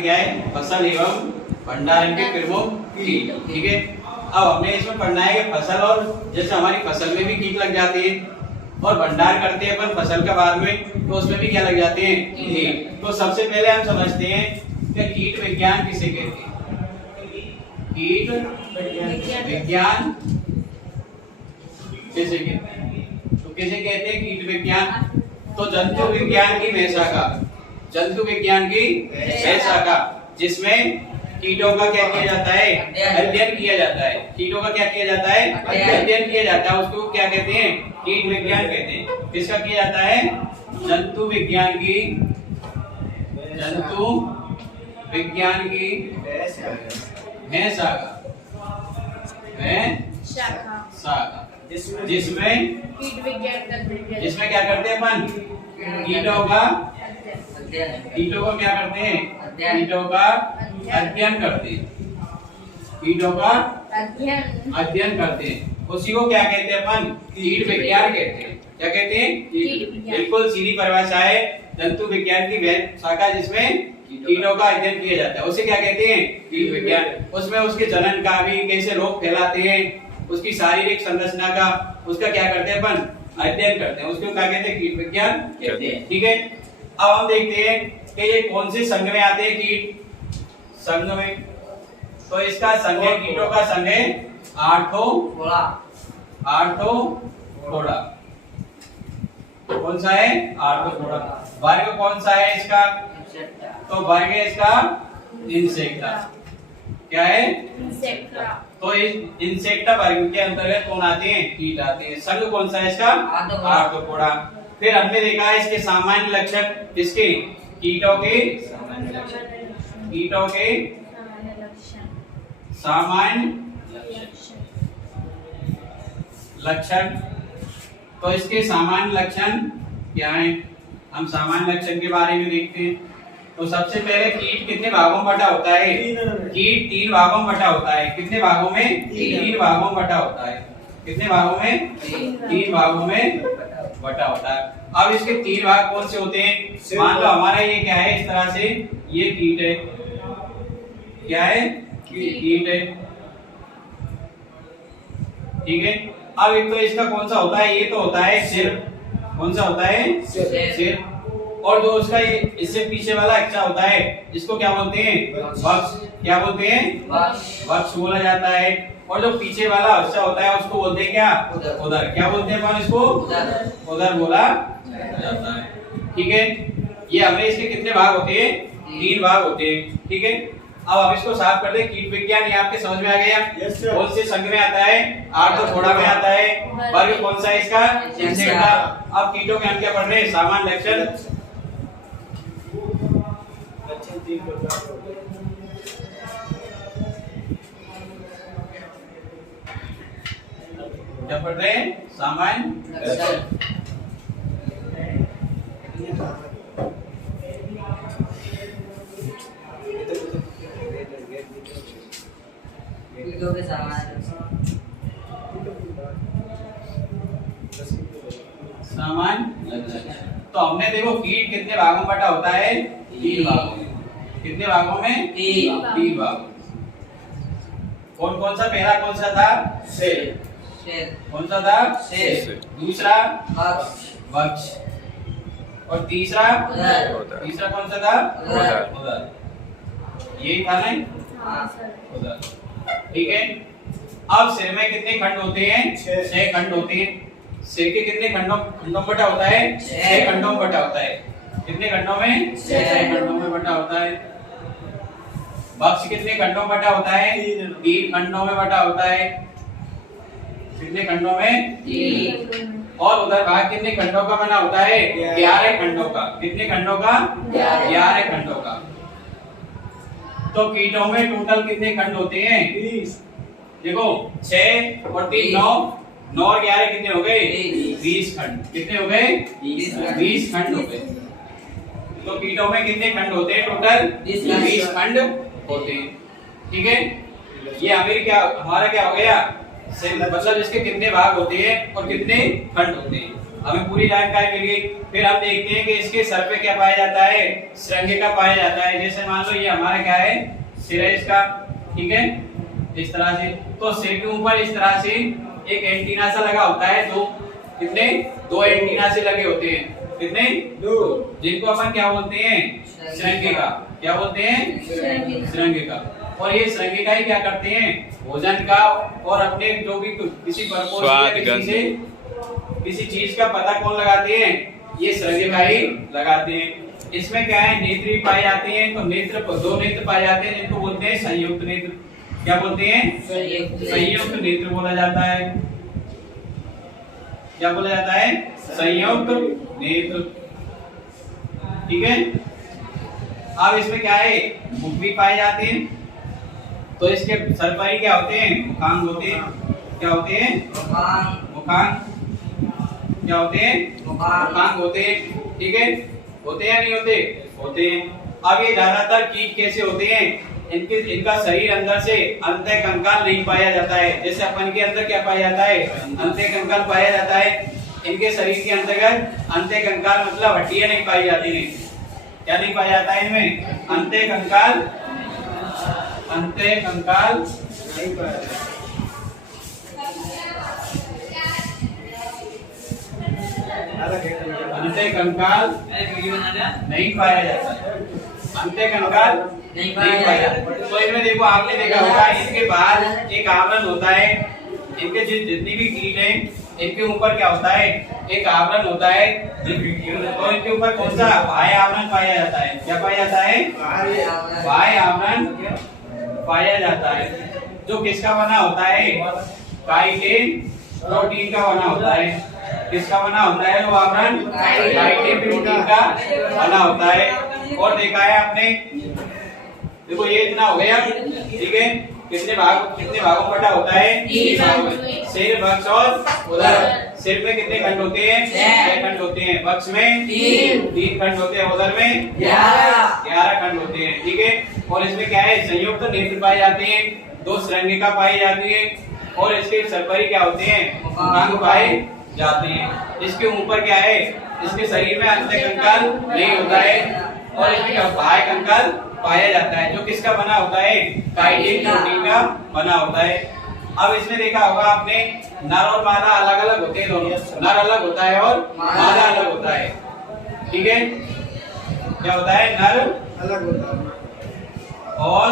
क्या है? फसल एवं भंडारण के प्रमुख कीट। ठीक है, अब हमने इसमें पढ़ना है कि फसल, और जैसे हमारी फसल में भी कीट लग जाते हैं और भंडार करते हैं अपन फसल का बाद में, तो उसमें भी क्या लग जाते हैं? कीट। तो सबसे पहले हम समझते हैं कि कीट विज्ञान किसे कहते हैं। कीट विज्ञान किसे कहते हैं? तो किसे कहते हैं कीट विज्ञान? तो जंतु विज्ञान की वह शाखा, जंतु विज्ञान की वह शाखा जिसमें कीटों का क्या किया जाता है? अध्ययन किया जाता है। कीटों का क्या किया जाता है? अध्ययन किया जाता है। उसको क्या कहते हैं? कीट विज्ञान कहते हैं। किसका किया जाता है? जंतु विज्ञान की, जंतु विज्ञान की वह शाखा जिसमें कीट विज्ञान जिसमें क्या करते हैं अपन? कीटों का क्या करते हैं? कीटों का अध्ययन करते हैं। कीटों का अध्ययन करते हैं। उसी को क्या कहते हैं अपन? कीट विज्ञान कहते हैं। क्या कहते हैं? बिल्कुल सीधी परिभाषा है, जंतु विज्ञान की वह शाखा जिसमें कीटों का अध्ययन किया जाता है, उसे क्या कहते हैं? कीट विज्ञान। उसमें उसके जनन का भी, कैसे रोग फैलाते हैं, उसकी शारीरिक संरचना का, उसका क्या करते हैं अपन? अध्ययन करते हैं। उसको क्या कहते हैं? कीट विज्ञान कहते हैं। ठीक है, अब हम देखते हैं कि ये कौन से संघ में आते हैं कीट? संघ में, तो इसका संघ है, कीटों का संघ है आर्थ्रोपोडा। कौन सा है? आर्थ्रोपोडा। वर्ग कौन सा है इसका? तो वर्ग है इसका इंसेक्टा। क्या है? इंसेक्टा। तो इस इंसेक्टा वर्ग के अंतर्गत कौन आते हैं? कीट आते हैं। संघ कौन सा है इसका? आर्थ्रोपोडा। फिर हमने देखा है इसके सामान्य लक्षण, किसके? कीटों के सामान्य लक्षण। तो इसके सामान्य लक्षण क्या है? हम सामान्य लक्षण के बारे में देखते हैं। तो सबसे पहले कीट कितने भागों में बटा होता है? कीट 3 भागों में बटा होता है। कितने भागों में? 3 भागों में बटा होता है। कितने भागों में? 3 भागों में बटा होता है। अब इसके 3 भाग कौन से होते हैं? मान लो हमारा ये क्या है, इस तरह से ये कीट है। क्या है? कीट है। ठीक है, अब एक तो इसका कौन सा होता है? ये तो होता है सिर। कौन सा होता है? सिर। और जो उसका ये इससे पीछे वाला हिस्सा होता है, इसको क्या बोलते हैं? वक्ष। क्या बोलते हैं? वक्ष बोला जाता है। और जो पीछे वाला हिस्सा होता है उसको बोलते हैं क्या? उदर। क्या बोलते हैं अपन इसको? उदर बोला जाता है। ठीक है, ये हमें इसके कितने भाग होते हैं? 3 भाग होते हैं। ठीक है, अब हम इसको साफ कर दे। कीट विज्ञान ये आपके समझ में आ गया? कौन से संघ में आता है? आर्थ्रोपोडा में आता है। वर्ग कौन सा है इसका? इंसेक्टा। अब कीटों के हम क्या पढ़ रहे हैं? सामान्य लक्षण। क्या पढ़ रहे हैं? सामान्य लक्षण। सामान्य लक्षण। तो हमने देखो कीट कितने भागों में बटा होता है? 3 भागों में। कितने भागों में? 3 भागों। कौन कौन सा? पहला कौन सा था? सिर। कौन सा था? सिर। दूसरा वक्ष। और तीसरा कौन सा था? उदर। यही था नहीं? उदर। ठीक है, अब सिर में कितने खंड होते हैं? 6 खंड होते हैं। सिर के कितने खंडों में बटा होता है? 6 खंडों में बटा होता है। कितने खंडों में? 6 खंडों में बटा होता है। वक्ष कितने खंडों में बटा होता है? 3 खंडों में बटा होता है। कितने खंडों में? 3। और उधर भाग कितने खंडों का बना होता है? 11 खंडों का। कितने खंडों का? 11 खंडों का। तो कीटों में टोटल कितने खंड होते हैं? 20। देखो 6 और 3 9, 9 और 11 कितने हो गए? 20 खंड। कितने हो गए? 20 खंड हो गए। तो कीटों में कितने खंड होते हैं? टोटल 20 खंड होते हैं। ठीक है, ये हमारा क्या हो गया? मतलब इसके कितने भाग होते हैं और कितने खंड होते हैं। हमें पूरी जानकारी मिल गई। फिर हम देखते हैं कि इसके सर पे क्या पाया जाता है, श्रृंगिका पाया जाता है। जैसे मान लो ये हमारा क्या है, सिर है इसका, ठीक है, इस तरह से। तो सिर के ऊपर इस तरह से एक एंटीना सा लगा होता है, कितने, 2 एंटीना से लगे होते हैं, कितने, 2, जिनको अपन क्या बोलते हैं, श्रृंगिका। क्या बोलते हैं, श्रृंगिका। और ये श्रृंगिका ही क्या करते हैं, भोजन का और अपने जो भी किसी पर्पस या किसी चीज का पता कौन लगाते हैं, ये श्रृंगिका ही लगाते हैं। इसमें क्या है, नेत्र भी पाए जाते हैं। तो नेत्र, 2 नेत्र पाए जाते हैं जिनको बोलते हैं संयुक्त नेत्र। क्या बोलते हैं, संयुक्त नेत्र बोला जाता है। क्या बोला जाता है, संयुक्त नेत्र, ठीक है। अब इसमें क्या है, मुख भी पाए जाते हैं। तो इसके सर पर ही क्या होते हैं, मुखांग होते हैं। क्या होते हैं, मुखांग। क्या होते हैं, मुखांग होते हैं, ठीक है। होते हैं या नहीं होते, होते हैं। अब ये ज्यादातर कीट कैसे होते हैं, इनका शरीर अंदर से अंतःकंकाल नहीं पाया जाता है। जैसे अपन के अंदर क्या पाया जाता है, अंतःकंकाल पाया जाता है। इनके शरीर के अंतर्गत अंतःकंकाल मतलब हड्डियां नहीं पाई जाती हैं। क्या नहीं पाया जाता है इनमें, अंतःकंकाल, अंतःकंकाल नहीं पाया जाता। अंतःकंकाल नहीं पाया जाता, अंतःकंकाल नहीं पाया जाता। तो इनमें देखो, आपने देखा होगा इनके बाहर एक आवरण होता है। इनके जितनी भी कीट हैं, इनके ऊपर क्या होता है, एक आवरण होता है। तो इनके ऊपर कौन सा बाह्य आवरण पाया जाता है। क्या पाया जाता है, बाह्य आवरण पाया जाता है, जो किसका बना होता है, काइटिन प्रोटीन का बना होता है। किसका बना होता है वो आवरण, काइटिन प्रोटीन का बना होता है। और देखा है आपने, देखो ये इतना हो गया, ठीक है। कितने भागों बटा होता है, 3 भागों में। सिर, वक्ष और उदर। सिर में कितने खंड होते हैं, 6 खंड होते हैं। वक्ष में 3 खंड होते हैं। उदर में 11 खंड होते हैं, ठीक है। और इसमें क्या है, संयुक्त नेत्र पाए जाते हैं, 2 श्रृंगिका पाई जाती है। और इसके सर पर ही क्या होते हैं, मुखांग पाए जाते हैं। इसके ऊपर क्या है, इसके शरीर में अंतःकंकाल नहीं होता है। और इसमें बाह्य कंकाल पाया जाता है, जो किसका बना होता है, काइटिन प्रोटीन का बना होता है। अब इसमें देखा होगा आपने, नर और मादा अलग अलग होते हैं दोनों। नर अलग होता है और मादा अलग होता है, ठीक है। क्या होता है, नर अलग होता है और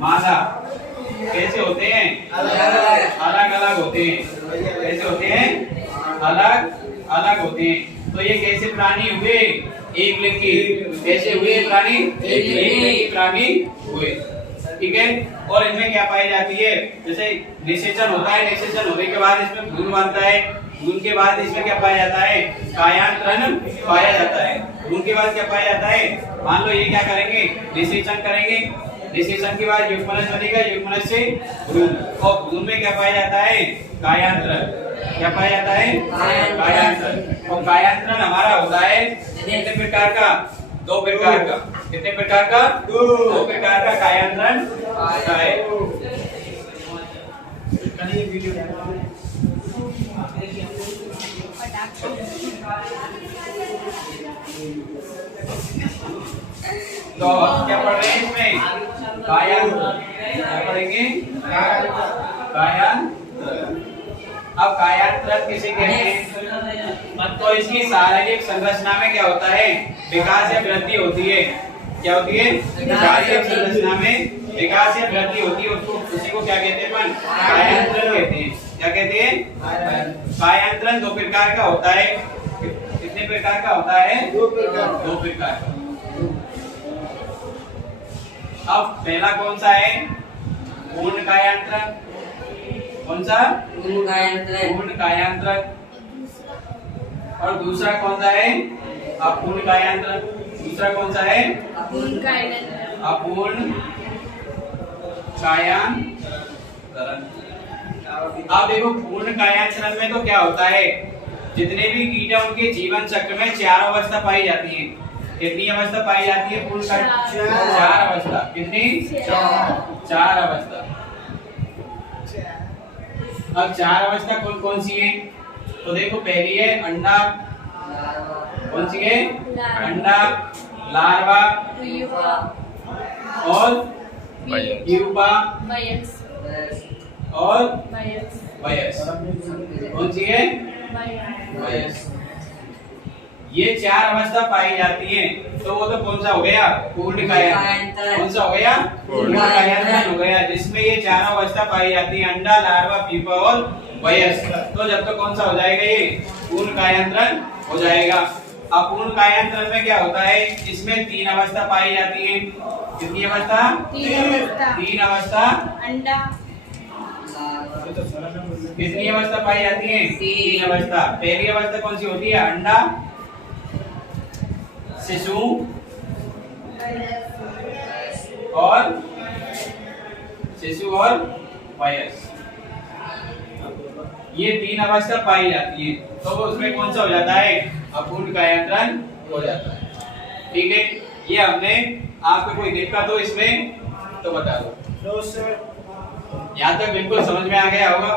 मादा कैसे होते हैं, अलग अलग होते हैं। कैसे होते हैं, अलग अलग होते हैं। तो ये कैसे प्राणी हुए, एक लिंगी। कैसे हुए प्राणी, एक लिंगी प्राणी हुए, ठीक है। और इनमें क्या पाई जाती है, जैसे निषेचन होता है। निषेचन होने के बाद इसमें भ्रूण बनता है। भ्रूण के बाद इसमें क्या पाया जाता है, कायांतरण पाया जाता है। भ्रूण के बाद क्या पाया जाता है, मान लो ये क्या करेंगे, निषेचन करेंगे। निषेचन के बाद युग्मनज बनेगा, युग्मनज से भ्रूण। और भ्रूण में क्या पाया जाता है, कायांतरण। क्या पाया जाता है, कायांतरण। और कायांतरण हमारा होता है कितने प्रकार का, 2 प्रकार का। कितने प्रकार का, 2 प्रकार का कायांतरण होता है। तो क्या पढ़ रहे हैं इसमें, कायांतरण। क्या पढ़ेंगे, कायांतरण। अब कायांतरण किसे कहते हैं, तो इसकी शारीरिक संरचना में क्या होता है, विकास या वृद्धि होती है। क्या होती है, शारीरिक संरचना में विकास या वृद्धि होती है। उसको, उसी को क्या कहते हैं अपन, कायांतरण कहते हैं। क्या कहते हैं, कायांतरण 2 प्रकार का होता है। कितने प्रकार का होता है, 2 प्रकार का। अब पहला कौन सा है, पूर्ण कायांतरण। कौन सा, पूर्ण कायांतरण। और दूसरा कौन सा है, अपूर्ण कायांतरण। दूसरा कौन सा है, अपूर्ण कायांतरण। अब देखो, पूर्ण कायांतरण में तो क्या होता है, जितने भी कीट हैं उनके जीवन चक्र में 4 अवस्था पाई जाती है। कितनी अवस्था पाई जाती है, पूर्ण 4 अवस्था। कितनी, 4 अवस्था। अब 4 अवस्था कौन कौन सी है, तो देखो पहली है अंडा, कौन सी है? अंडा, लार्वा प्यूपा, और वीट, प्यूपा वयस्क, और वयस्क, वयस्क। कौन सी है? वयस्क। वयस्क। ये चार अवस्था पाई जाती हैं, तो वो तो कौन सा हो गया? पूर्ण कायांतरण। कौन सा हो गया? पूर्ण कायांतरण हो गया, जिसमें ये चारों अवस्था पाई जाती है, अंडा, लार्वा, प्यूपा और वयस्क। तो जब तक कौन सा हो जाएगा? ये पूर्ण कायांतरण हो जाएगा। अब पूर्ण कायांतरण में क्या होता है? इसमें तीन अवस्था पाई जाती है। कितनी अवस्था? तीन अवस्था। अंडा, कितनी अवस्था पाई जाती है? तीन अवस्था। पहली अवस्था कौन सी होती है? अंडा, शिशु और वयस्क। ये तीन अवस्था पाई जाती है, तो उसमें कौन सा हो जाता है? अपूर्ण कायांतरण हो जाता है। ठीक है, ये हमने आपको कोई दिक्कत हो इसमें तो बता दो। यहाँ तक बिल्कुल समझ में आ गया होगा।